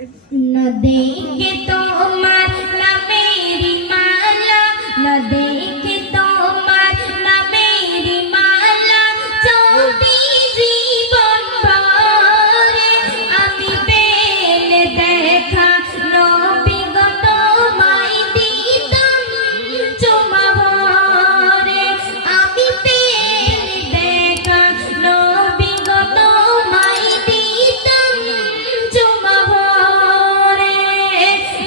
न देखे তোমার নামেরি মালা, न देखे তোমার নামেরি মালা, যদি জীবন ভরে আমি পেলে দেখা নবী গো তোমায় দিতাম চুমা ভরে, আমি পেলে দেখা নবী গো তোমায় দিতাম চুমা ভরে,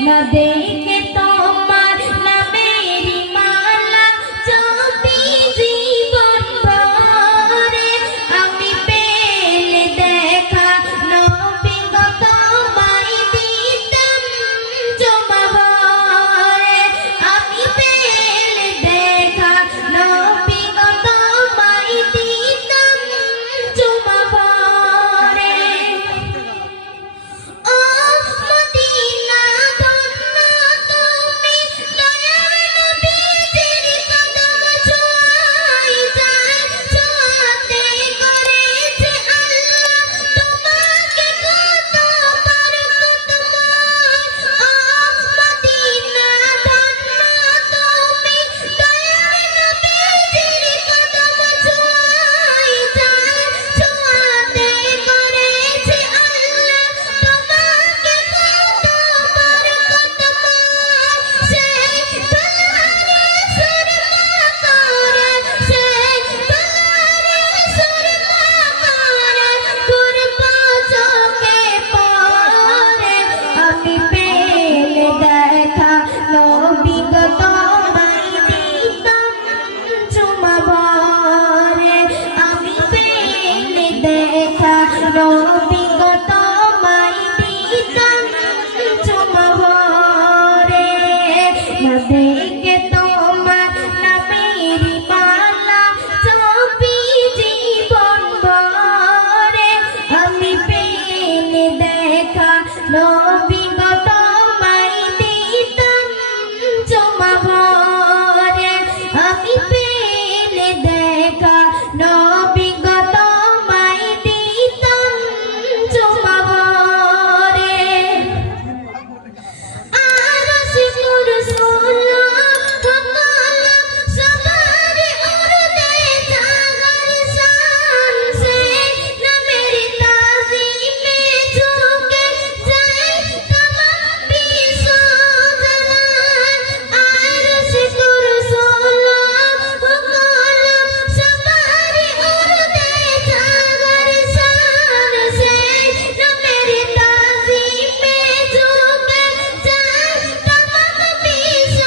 न देखे তোমার নামেরি মালা, যদি জীবন ভরে আমি পেলে দেখা নবী গো তোমায় দিতাম চুমা ভরে, আমি পেলে দেখা নবী গো তোমায় দিতাম চুমা ভরে। ও মদিনা ধন্য তুমি, দয়াল নবীজির কদম ছোঁয়াই যায়, ছোঁয়াতে করেছে আল্লাহ তোমাকে কত বরকতময়। ও মদিনা ধন্য তুমি, দয়াল নবীজির কদম ছোঁয়াই যায়, ছোঁয়াতে করেছে আল্লাহ তোমাকে কত বরকতময়। সেই দুলারে সুরমা করে, সেই দুলারে সুরমা করে, পূর্ব চোখে পড়ে আমি পেলে দেখা নবী গো তোমায় দিতাম চুমা ভরে, আমি পেলে দেখা নবী গো তোমায় দিতাম চুমা ভরে, न देखे তোমার নামেরি মালা, যদি জীবন ভরে আমি পেলে দেখা নবী গো তোমায় দিতাম চুমা ভরে, আমি পেলে দেখা নবী গো তোমায় দিতাম চুমা ভরে। আরশ কুরসি সবার উড়তে জাগার শান সে, নামেরি তাজিমে ঝুঁকে যায় তমাম বিশ্ব জাহান। আরশ কুরসি সবার উড়তে জাগার শান সে, নামেরি তাজিমে ঝুঁকে যায় তমাম বিশ্ব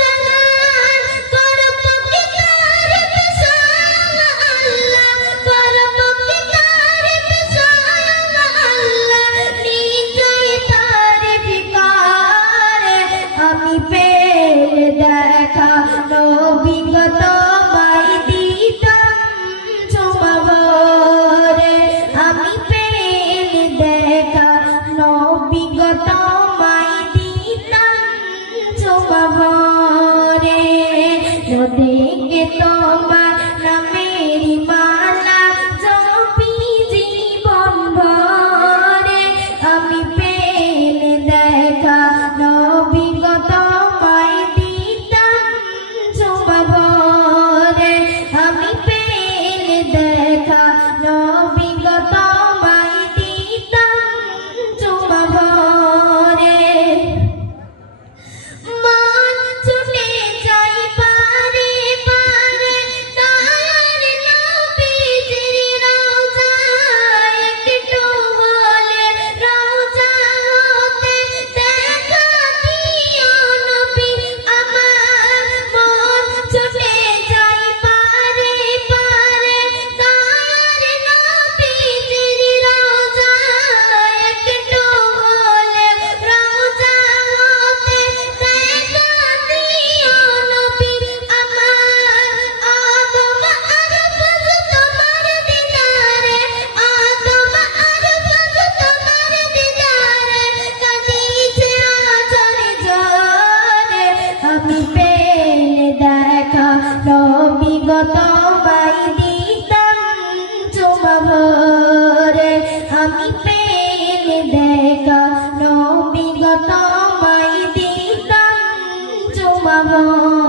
জাহান। করব কি তারিফ স্বয়ং আল্লাহ, করব কি তারিফ স্বয়ং আল্লাহ, নিজেই তারিফ করে আমি পেলে দেখা নবী গো তোমায় দিতাম চুমা ভরে, আমি পেলে দেখা নবী গো তোমায় দিতাম চুমা ভরে, न देखे তোমার নামেরি মালা, যদি জীবন ভরে আমি পেলে দেখা নবী গো তোমায় দিতাম চুমা ভরে, আমি পেলে দেখা নবী গো তোমায় দিতাম চুমা ভরে। মন ছুটে যাই পারে পারে দয়ার নবীজির রওজায়, একটু হলে রওজা হতে দেখা দিও নবী আমার। মন ছুটে যাই পারে পারে দয়ার নবীজির রওজায়, একটু হলে রওজা হতে দেখা দিও নবী আমার। আদম আর ফজ তোমার দিদারে, আদম আর ফজ তোমার দিদারে, কাঁদিছে আঁচলে ঝরে আমি পেলে দেখা নবী গো তোমায় দিতাম চুমা ভরে, আমি পেলে দেখা রওজা